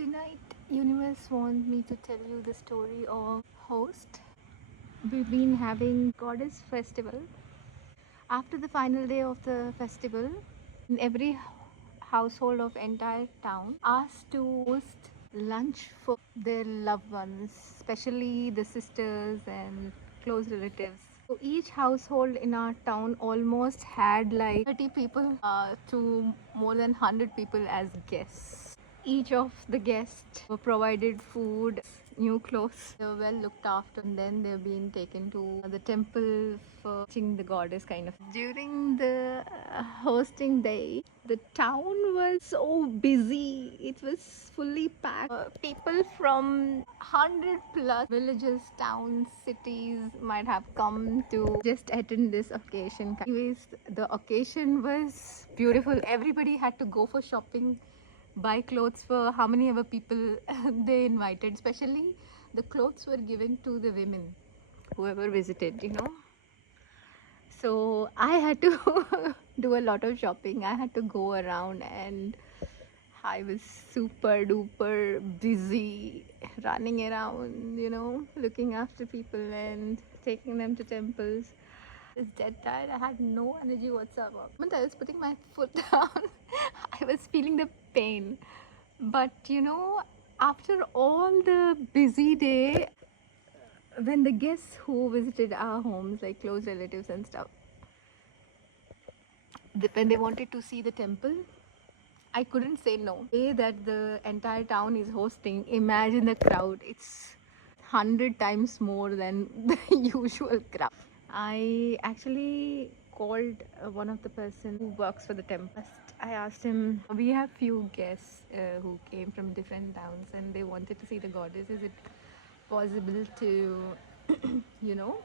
Tonight, universe wants me to tell you the story of host. We've been having goddess festival. After the final day of the festival, in every household of entire town asked to host lunch for their loved ones, especially the sisters and close relatives. So each household in our town almost had like 30 people to more than 100 people as guests. Each of the guests were provided food, new clothes. They were well looked after, and then they're being taken to the temple for teaching the goddess kind of. During the hosting day, the town was so busy. It was fully packed. People from 100 plus villages, towns, cities might have come to just attend this occasion. Anyways, the occasion was beautiful. Everybody had to go for shopping, buy clothes for how many ever people they invited. Especially the clothes were given to the women, whoever visited. So I had to do a lot of shopping. I had to go around, and I was super duper busy running around, looking after people and taking them to temples. I was dead tired. I had no energy whatsoever. When I was putting my foot down, I was feeling the pain. But after all the busy day, when the guests who visited our homes, like close relatives and stuff, when they wanted to see the temple, I couldn't say no. The way that the entire town is hosting, imagine the crowd. It's 100 times more than the usual crowd. I actually called one of the person who works for the temple. I asked him, we have few guests who came from different towns and they wanted to see the goddess. Is it possible to, you know,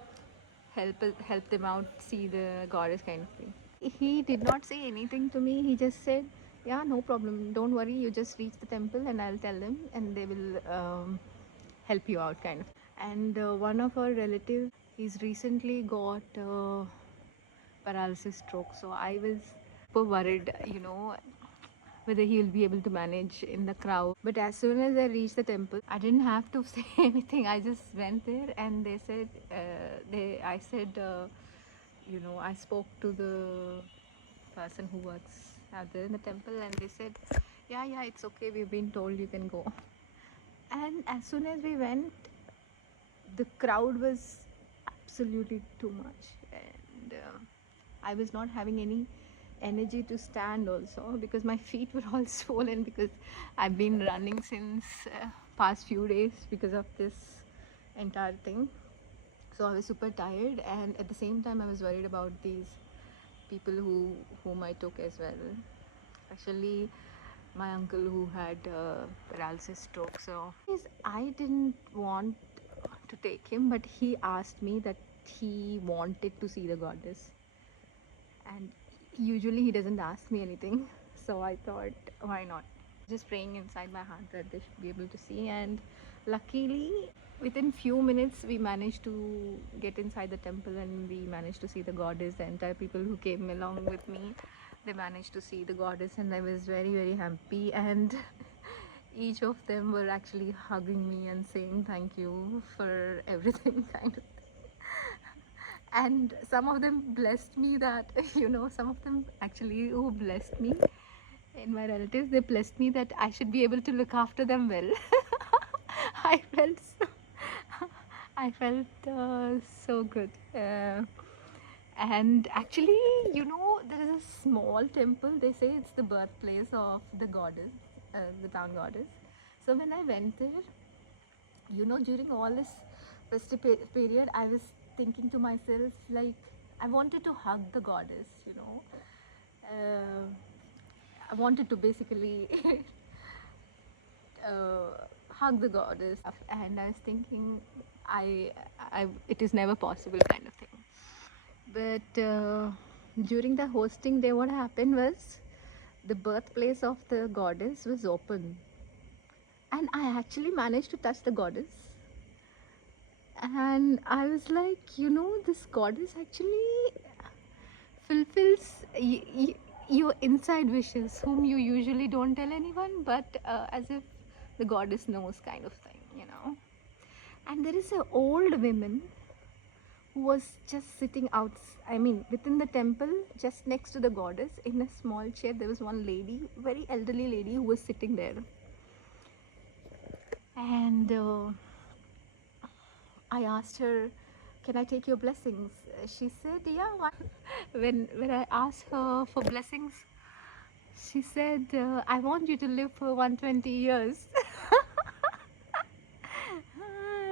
help them out see the goddess kind of thing? He did not say anything to me. He just said, yeah, no problem, don't worry, you just reach the temple and I'll tell them and they will help you out kind of. And one of our relatives, he's recently got paralysis stroke, so I was super worried, whether he will be able to manage in the crowd. But as soon as I reached the temple, I didn't have to say anything. I just went there and they said, I said, I spoke to the person who works out there in the temple and they said, yeah, it's okay, we've been told you can go. And as soon as we went, the crowd was absolutely too much, and I was not having any energy to stand also because my feet were all swollen because I've been running since past few days because of this entire thing. So I was super tired, and at the same time I was worried about these people whom I took as well, especially my uncle who had paralysis stroke. So I didn't want to take him, but he asked me that he wanted to see the goddess, and usually he doesn't ask me anything. So I thought, why not? Just praying inside my heart that they should be able to see, and luckily within few minutes we managed to get inside the temple and we managed to see the goddess. The entire people who came along with me, they managed to see the goddess, and I was very very happy. And each of them were actually hugging me and saying thank you for everything kind of. And some of them blessed me that some of them actually who blessed me in my relatives, they blessed me that I should be able to look after them well. I felt so, I felt so good. And actually, there is a small temple. They say it's the birthplace of the goddess, the town goddess. So when I went there, during all this festive period, I was thinking to myself, like, I wanted to hug the goddess. I wanted to basically hug the goddess, and I was thinking, it is never possible kind of thing. But during the hosting day, what happened was the birthplace of the goddess was open, and I actually managed to touch the goddess. And I was like, this goddess actually fulfills your inside wishes, whom you usually don't tell anyone, but as if the goddess knows kind of thing, you know. And there is an old woman who was just sitting out, I mean, within the temple, just next to the goddess, in a small chair. There was one lady, very elderly lady, who was sitting there. And I asked her, can I take your blessings? She said, yeah. When I asked her for blessings, she said, I want you to live for 120 years.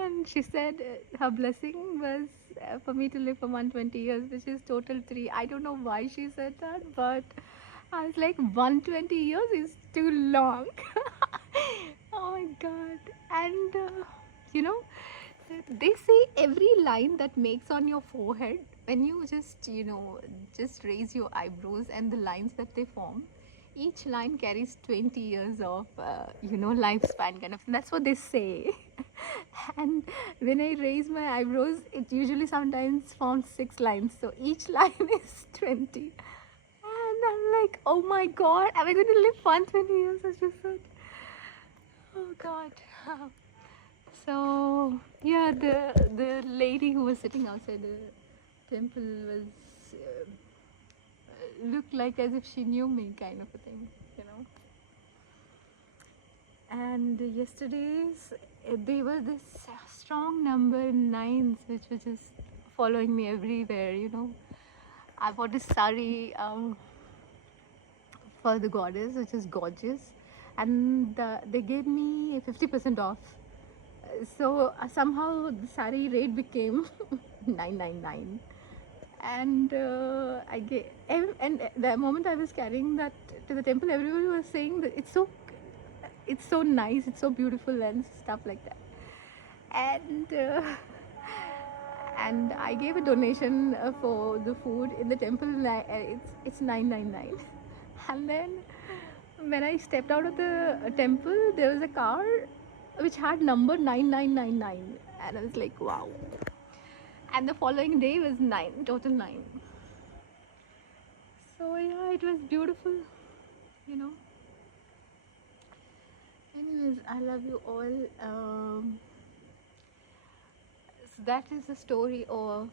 And she said her blessing was for me to live for 120 years, which is total 3. I don't know why she said that, but I was like, 120 years is too long. Oh my god. And you know, they say every line that makes on your forehead, when you just, you know, just raise your eyebrows and the lines that they form, each line carries 20 years of you know, lifespan kind of thing. That's what they say. And when I raise my eyebrows, it usually sometimes forms 6 lines, so each line is 20. And I'm like, oh my god, am I going to live 120 years? I just said, oh god. So yeah, the lady who was sitting outside the temple was looked like as if she knew me, kind of a thing, you know. And yesterday's, they were this strong number 9s, which was just following me everywhere, you know. I bought a sari for the goddess, which is gorgeous, and they gave me 50% off. So somehow the sari rate became 999. And I get, and the moment I was carrying that to the temple, everybody was saying that it's so nice, it's so beautiful and stuff like that. And I gave a donation for the food in the temple. It's 999. And then when I stepped out of the temple, there was a car which had number 9999, and I was like, wow. And the following day was 9, total 9. So yeah, it was beautiful, you know. Anyways, I love you all. So that is the story of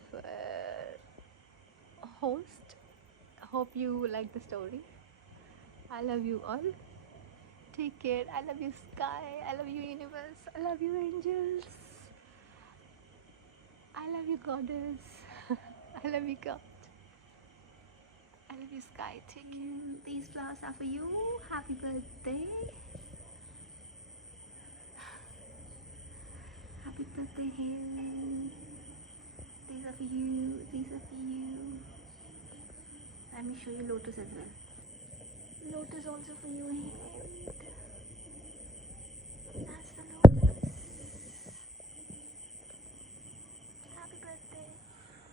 Host. Hope you like the story. I love you all. Take care. I love you, sky. I love you, universe. I love you, angels. I love you, goddess. I love you, God. I love you, sky. Take care. These flowers are for you. Happy birthday. Happy birthday, Haley. These are for you. These are for you. Let me show you lotus as well. Lotus also for you, Haley. That's the lotus. Happy birthday.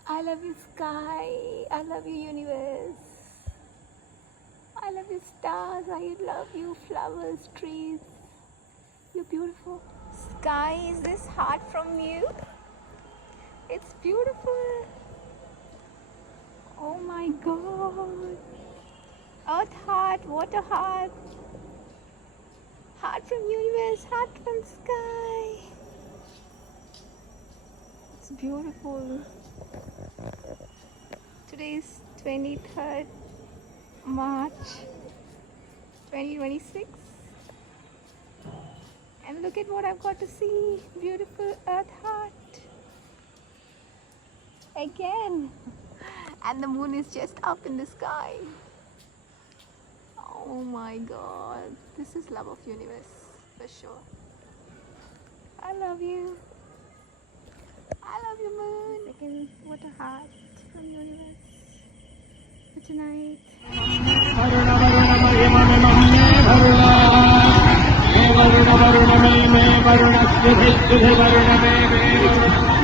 I love you, sky. I love you, universe. I love you, stars. I love you, flowers, trees. You're beautiful. Sky, is this heart from you? It's beautiful. Oh my god. Earth heart, water heart. Heart from universe, heart from sky. It's beautiful. Today is 23rd March 2026. And look at what I've got to see. Beautiful earth heart. Again. And the moon is just up in the sky. Oh my god. This is love of universe for sure. I love you. I love you, moon. Again, what a heart from universe for tonight. Varun may वरुणस्य धिष्ठिः Varun may